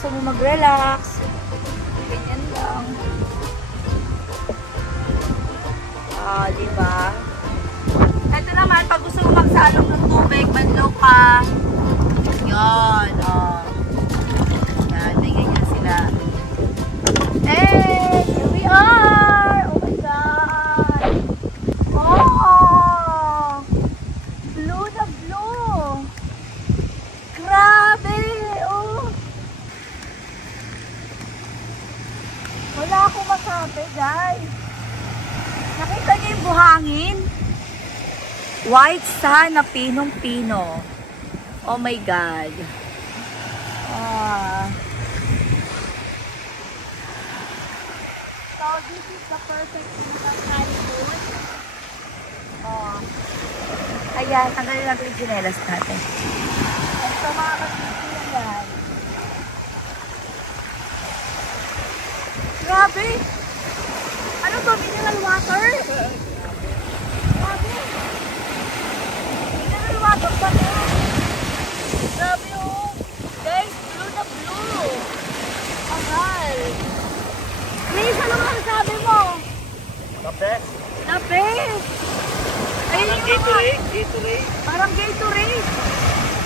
gusto mo mag-relax. Ganyan lang. Diba? Ito naman, pag gusto mo magsalong ng tubig, banlaw ka. Yan, Yan, ganyan sila. Hey! Here we are! Oh my God! Oh! Blue na blue! Grabe! Oh! Wala akong masabi, guys. Nakita niyo yung buhangin? White sand na pinong-pino. Oh my God. So this is the perfect honeymoon. Ayan, tanggalin natin yung ginelas natin. Ito mga kapitid yan. Grabe! Ano to? Mineral water? Grabe! Mineral water ba ito? Grabe oh! Guys, blue na blue! Agal! Chris, ano nga sabi mo? The best. The best! Parang Gatorade. Parang Gatorade!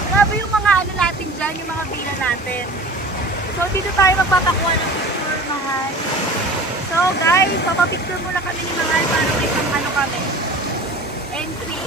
Grabe yung mga ano natin dyan, yung mga villa natin. So dito tayo magpapakuha ng picture, mahal. So guys, papapicture muna kami ni Mahal para may pang ano kami. Entry.